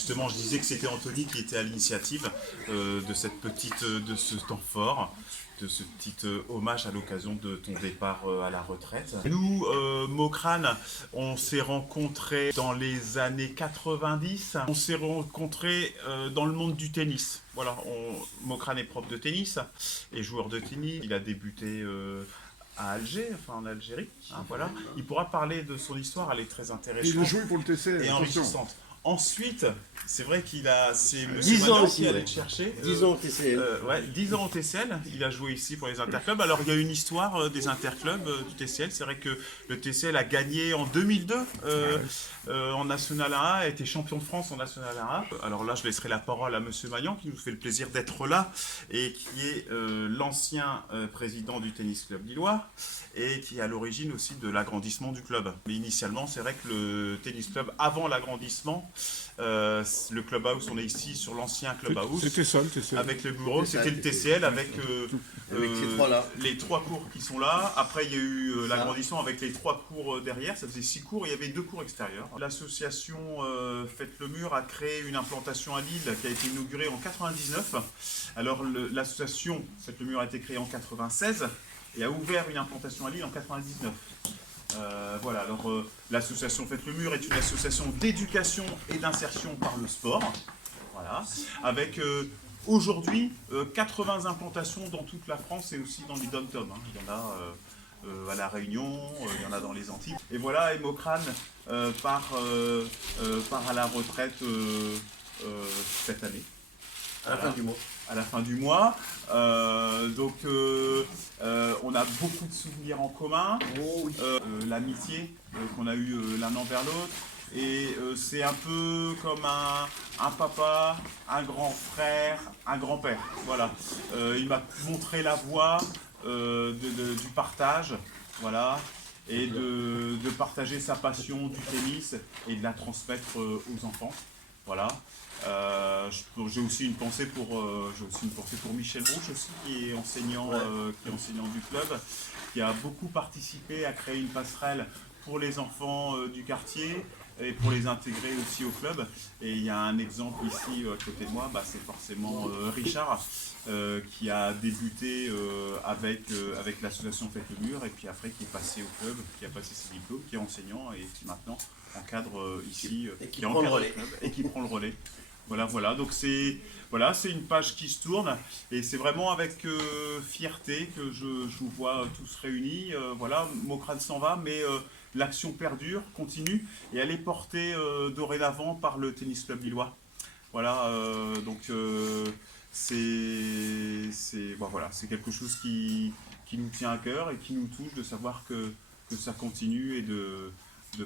Justement, je disais que c'était Anthony qui était à l'initiative de ce temps fort, de ce petit hommage à l'occasion de ton départ à la retraite. Nous, Mokrane, on s'est rencontrés dans les années 90. On s'est rencontrés dans le monde du tennis. Voilà, Mokrane est prof de tennis et joueur de tennis. Il a débuté à Alger, enfin en Algérie. Hein, voilà. Il pourra parler de son histoire, elle est très intéressante. Il a joué pour le TC, et attention. enrichissante. Ensuite, c'est vrai c'est M. 10 ans Magnan aussi, qui allait ouais. te chercher. 10 ans au TCL. Ouais, 10 ans au TCL, il a joué ici pour les interclubs. Alors il y a une histoire des interclubs du TCL. C'est vrai que le TCL a gagné en 2002 en National 1A, a été champion de France en National 1A. Alors là, je laisserai la parole à M. Magnan qui nous fait le plaisir d'être là et qui est l'ancien président du tennis club lillois et qui est à l'origine aussi de l'agrandissement du club. Mais initialement, c'est vrai que le tennis club, avant l'agrandissement, le clubhouse, on est ici sur l'ancien clubhouse. C'était ça le TCL. Avec le bureau, c'était le TCL avec, ces trois-là. les 3 cours qui sont là. Après, il y a eu l'agrandissement avec les 3 cours derrière. Ça faisait 6 cours, il y avait 2 cours extérieurs. L'association Faites le Mur a créé une implantation à Lille qui a été inaugurée en 99. Alors, l'association Faites le Mur a été créée en 96 et a ouvert une implantation à Lille en 99. Voilà, alors l'association Faites le Mur est une association d'éducation et d'insertion par le sport, voilà, avec aujourd'hui 80 implantations dans toute la France et aussi dans les dom-toms. Hein. Il y en a à La Réunion, il y en a dans les Antilles. Et voilà, Mokrane part à la retraite cette année. À la fin du mois. À la fin du mois. Donc, on a beaucoup de souvenirs en commun. Oh oui. L'amitié qu'on a eue l'un envers l'autre. Et c'est un peu comme un papa, un grand frère, un grand-père. Voilà. Il m'a montré la voie du partage. Voilà. Et de partager sa passion du tennis et de la transmettre aux enfants. Voilà. J'ai aussi une pensée pour Michel Brouche aussi, qui est enseignant du club, qui a beaucoup participé à créer une passerelle pour les enfants du quartier et pour les intégrer aussi au club. Et il y a un exemple ici à côté de moi, c'est forcément Richard, qui a débuté avec l'association Faites le Mur et puis après qui est passé au club, qui a passé ses diplômes, qui est enseignant et qui maintenant encadre ici, et qui prend le relais. Et qui prend le relais. Voilà, donc c'est une page qui se tourne et c'est vraiment avec fierté que je vous vois tous réunis. Voilà, Mokrane s'en va, mais l'action perdure, continue et elle est portée dorénavant par le tennis club lillois. Voilà, donc c'est quelque chose qui nous tient à cœur et qui nous touche de savoir que ça continue et de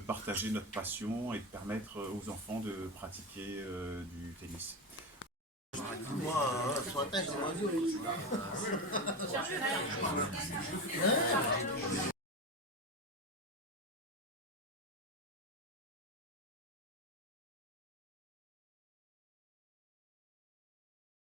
partager notre passion et de permettre aux enfants de pratiquer du tennis. Moi, ce matin, j'ai mangé.